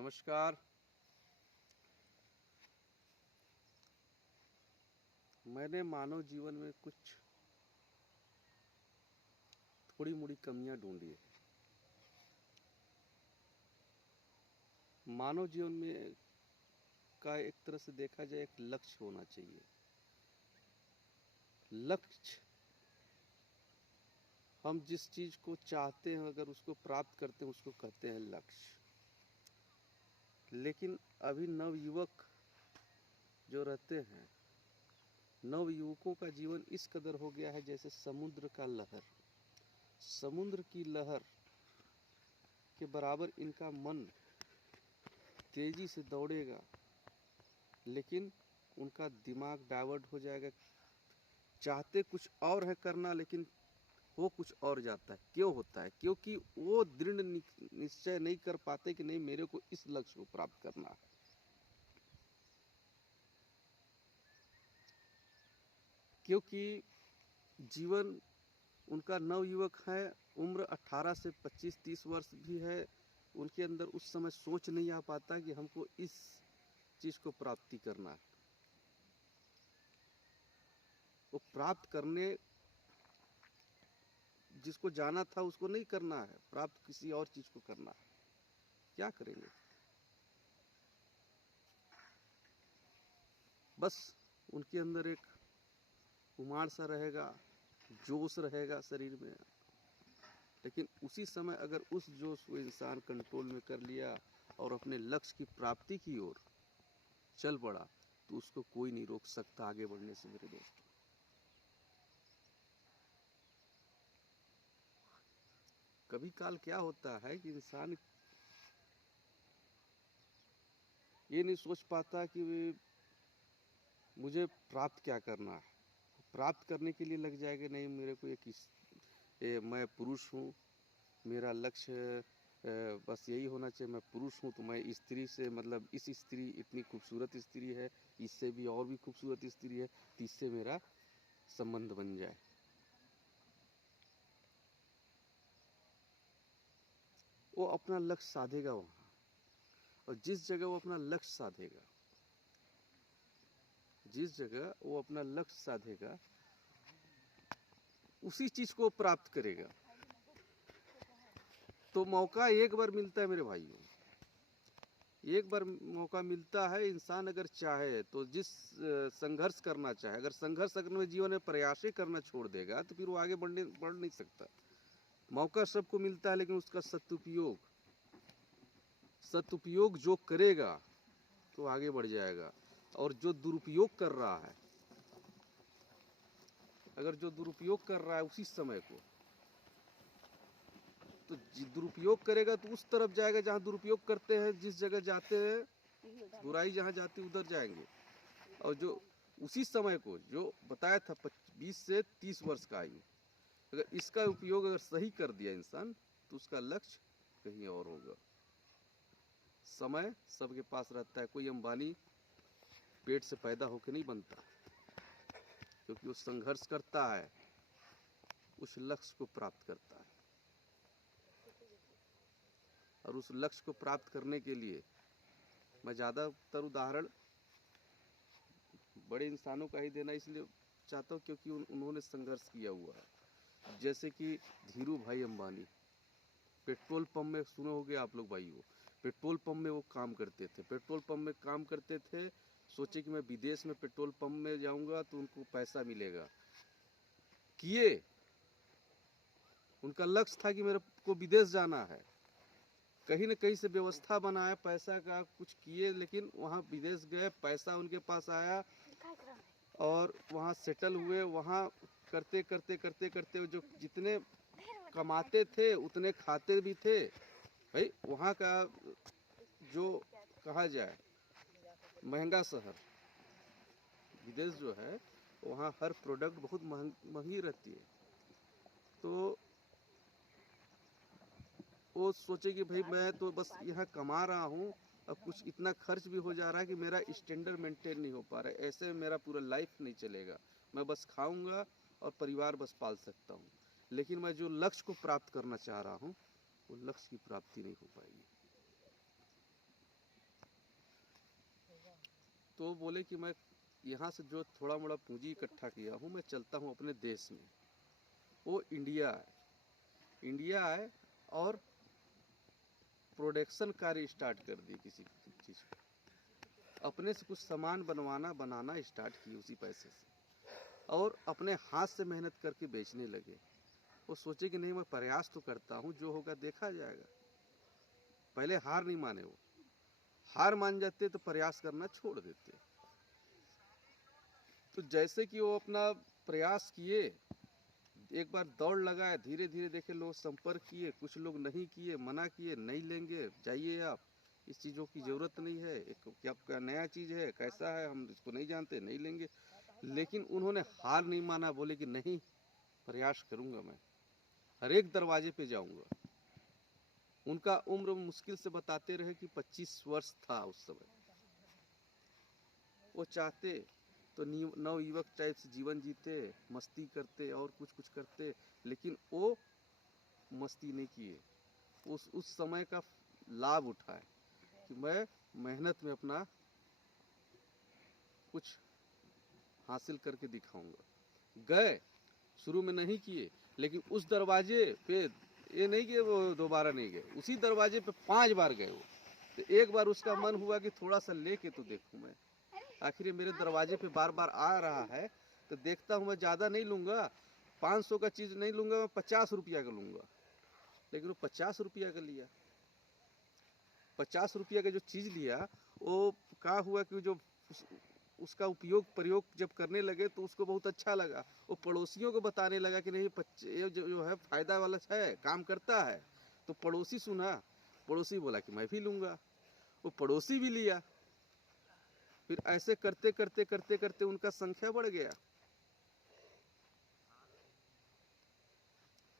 नमस्कार। मैंने मानव जीवन में कुछ थोड़ी मोड़ी कमियां ढूंढी है। मानव जीवन में का एक तरह से देखा जाए एक लक्ष्य होना चाहिए। लक्ष्य, हम जिस चीज को चाहते हैं अगर उसको प्राप्त करते हैं उसको कहते हैं लक्ष्य। लेकिन अभी नवयुवक जो रहते हैं, नवयुवकों का जीवन इस कदर हो गया है जैसे समुद्र का लहर। समुद्र की लहर के बराबर इनका मन तेजी से दौड़ेगा, लेकिन उनका दिमाग डाइवर्ट हो जाएगा। चाहते कुछ और है करना, लेकिन वो कुछ और जाता है। क्यों होता है? क्योंकि वो दृढ़ निश्चय नहीं कर पाते कि नहीं, मेरे को इस लक्ष्य को प्राप्त करना है। क्योंकि जीवन उनका, नवयुवक है, उम्र 18 से 25-30 वर्ष भी है, उनके अंदर उस समय सोच नहीं आ पाता कि हमको इस चीज को प्राप्ति करना है। वो प्राप्त करने जिसको जाना था उसको नहीं करना है, प्राप्त किसी और चीज को करना है। क्या करेंगे? बस उनके अंदर एक उमाड़ सा रहेगा, जोश रहेगा शरीर में। लेकिन उसी समय अगर उस जोश को इंसान कंट्रोल में कर लिया और अपने लक्ष्य की प्राप्ति की ओर चल पड़ा, तो उसको कोई नहीं रोक सकता आगे बढ़ने से। मेरे दोस्तों, कभी काल क्या होता है कि इंसान ये नहीं सोच पाता कि मुझे प्राप्त क्या करना है। प्राप्त करने के लिए लग जाएगा, नहीं मेरे को मैं पुरुष हूँ, मेरा लक्ष्य बस यही होना चाहिए। मैं पुरुष हूँ तो मैं स्त्री से, मतलब इस स्त्री इतनी खूबसूरत स्त्री है, इससे भी और भी खूबसूरत स्त्री है, तो इससे मेरा संबंध बन जाए। वो अपना लक्ष्य साधेगा वहाँ, और जिस जगह वो अपना लक्ष्य साधेगा, जिस जगह वो अपना लक्ष्य साधेगा, उसी चीज को प्राप्त करेगा। तो मौका एक बार मिलता है मेरे भाइयों, एक बार मौका मिलता है। इंसान अगर चाहे तो जिस संघर्ष करना चाहे, अगर संघर्ष अगर में जीवन में प्रयास ही करना छोड़ देगा तो फिर वो आगे बढ़ नहीं सकता। मौका सबको मिलता है, लेकिन उसका सदुपयोग जो करेगा तो आगे बढ़ जाएगा। और जो दुरुपयोग कर रहा है, अगर जो दुरुपयोग कर रहा है उसी समय को, तो दुरुपयोग करेगा तो उस तरफ जाएगा जहाँ दुरुपयोग करते हैं। जिस जगह जाते हैं बुराई जहाँ जाती है उधर जाएंगे। और जो उसी समय को जो बताया था 20 से 30 वर्ष का आयु, अगर इसका उपयोग अगर सही कर दिया इंसान, तो उसका लक्ष्य कहीं और होगा। समय सबके पास रहता है। कोई अंबानी पेट से पैदा होकर नहीं बनता, क्योंकि वो संघर्ष करता है, उस लक्ष्य को प्राप्त करता है। और उस लक्ष्य को प्राप्त करने के लिए मैं ज़्यादातर उदाहरण बड़े इंसानों का ही देना इसलिए चाहता हूँ क्योंकि उन्होंने संघर्ष किया हुआ है। जैसे कि धीरू भाई अंबानी, पेट्रोल पंप में सुने होंगे आप लोग भाइयों, पेट्रोल पंप में वो काम करते थे। पेट्रोल पंप में काम करते थे, सोचे कि मैं विदेश में पेट्रोल पंप में जाऊंगा तो उनको पैसा मिलेगा। किए, उनका लक्ष्य था कि मेरे को विदेश जाना है। कहीं न कहीं से व्यवस्था बनाया पैसा का, कुछ किए, लेकिन वहाँ विदेश गए, पैसा उनके पास आया और वहाँ सेटल हुए। वहाँ करते करते करते करते जो जितने कमाते थे उतने खाते भी थे। भाई वहाँ का जो कहा जाए महंगा शहर, विदेश जो है, वहाँ हर प्रोडक्ट बहुत महंगी रहती है। तो वो सोचे कि भाई मैं तो बस यहाँ कमा रहा हूँ, अब कुछ इतना खर्च भी हो जा रहा है कि मेरा स्टैंडर्ड मेंटेन नहीं हो पा रहा है, ऐसे मेरा पूरा लाइफ नहीं चलेगा। मैं बस खाऊंगा और परिवार बस पाल सकता हूँ, लेकिन मैं जो लक्ष्य को प्राप्त करना चाह रहा हूँ वो लक्ष्य की प्राप्ति नहीं हो पाएगी। तो वो बोले कि मैं यहाँ से जो थोड़ा मोड़ा पूंजी इकट्ठा किया हूँ मैं चलता हूँ अपने देश में। वो इंडिया है, इंडिया है और प्रोडक्शन कार्य स्टार्ट कर दी किसी चीज़ का, अपने से कुछ सामान बनाना स्टार्ट किए उसी पैसे से, और अपने हाथ से मेहनत करके बेचने लगे। वो सोचे कि नहीं मैं प्रयास तो करता हूँ, जो होगा देखा जाएगा। पहले हार नहीं माने, वो हार मान जाते तो प्रयास करना छोड़ देते। तो जैसे कि वो अपना प्रयास किए, एक बार दौड़ लगाए, धीरे धीरे देखे लोग संपर्क किए, कुछ लोग नहीं किए, मना किए, नहीं लेंगे, जाइए आप, इस चीज़ों की ज़रूरत नहीं है, एक क्या नया चीज़ है, कैसा है, हम इसको नहीं जानते, नहीं लेंगे। लेकिन उन्होंने हार नहीं माना, बोले कि नहीं प्रयास करूँगा, मैं हर एक दरवाजे पे जाऊँगा। उनका उम्र मुश्किल से बताते रहे कि 25 वर्ष था उस समय। वो चाहते तो नवयुवक टाइप से जीवन जीते, मस्ती करते और कुछ करते, लेकिन वो मस्ती नहीं किए, उस समय का लाभ उठाए कि मैं मेहनत में अपना कुछ हासिल करके दिखाऊंगा। गए, शुरू में नहीं किए, लेकिन उस दरवाजे पे ये नहीं कि वो दोबारा नहीं गए, उसी दरवाजे पे 5 बार गए वो। तो एक बार उसका मन हुआ कि थोड़ा सा लेके तो देखूं मैं, आखिर ये मेरे दरवाजे पे बार बार आ रहा है, तो देखता हूँ मैं ज़्यादा नहीं लूँगा, 500 का चीज़ नहीं लूँगा, मैं 50 रुपया का लूँगा। लेकिन वो 50 रुपया का लिया। 50 रुपया का जो चीज़ लिया, वो क्या हुआ कि जो उसका उपयोग प्रयोग जब करने लगे तो उसको बहुत अच्छा लगा। वो पड़ोसियों को बताने लगा कि नहीं ये जो है फ़ायदा वाला है, काम करता है। तो पड़ोसी सुना, पड़ोसी बोला कि मैं भी लूँगा, वो पड़ोसी भी लिया। फिर ऐसे करते करते करते करते उनका संख्या बढ़ गया।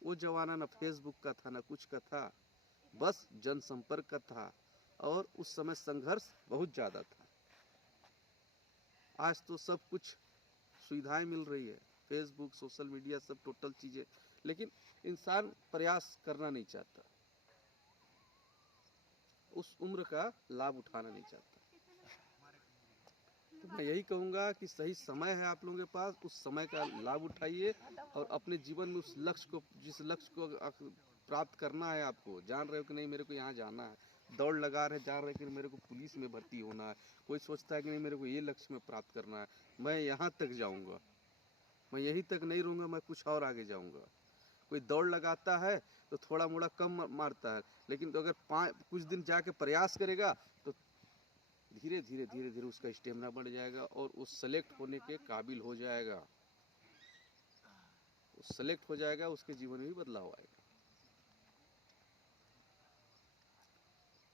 वो जमाना ना फेसबुक का था ना कुछ का था, बस जनसंपर्क का था, और उस समय संघर्ष बहुत ज़्यादा था। आज तो सब कुछ सुविधाएं मिल रही है, फेसबुक, सोशल मीडिया, सब टोटल चीज़ें, लेकिन इंसान प्रयास करना नहीं चाहता, उस उम्र का लाभ उठाना नहीं चाहता। तो मैं यही कहूँगा कि सही समय है आप लोगों के पास, उस समय का लाभ उठाइए और अपने जीवन में उस लक्ष्य को, जिस लक्ष्य को प्राप्त करना है, आपको जान रहे हो कि नहीं मेरे को यहाँ जाना है, दौड़ लगा रहे, जान रहे कि मेरे को पुलिस में भर्ती होना है, कोई सोचता है कि नहीं मेरे को ये लक्ष्य में प्राप्त करना है, मैं यहाँ तक जाऊँगा, मैं यहीं तक नहीं रहूँगा, मैं कुछ और आगे जाऊँगा। कोई दौड़ लगाता है तो थोड़ा मोड़ा कम मारता है, लेकिन तो अगर कुछ दिन जाके प्रयास करेगा तो धीरे धीरे धीरे धीरे उसका स्टेमिना बढ़ जाएगा और वो सेलेक्ट होने के काबिल हो जाएगा। वो सेलेक्ट हो जाएगा, उसके जीवन में भी बदलाव आएगा।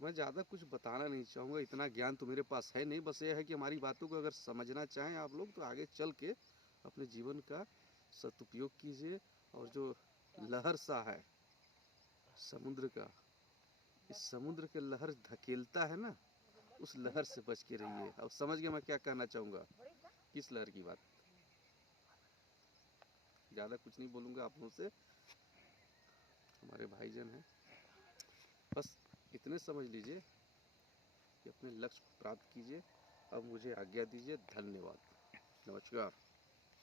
मैं ज़्यादा कुछ बताना नहीं चाहूँगा, इतना ज्ञान तो मेरे पास है नहीं, बस ये है कि हमारी बातों को अगर समझना चाहें आप लोग तो आगे चल के अपने जीवन का सदुपयोग कीजिए। और जो लहर सा है समुद्र का, इस समुद्र के लहर धकेलता है ना, उस लहर से बच के रहिए। अब समझ गए मैं क्या कहना चाहूँगा, किस लहर की बात। ज़्यादा कुछ नहीं बोलूँगा आप लोगों से, हमारे भाईजन हैं, बस इतने समझ लीजिए कि अपने लक्ष्य को प्राप्त कीजिए। अब मुझे आज्ञा दीजिए, धन्यवाद, नमस्कार।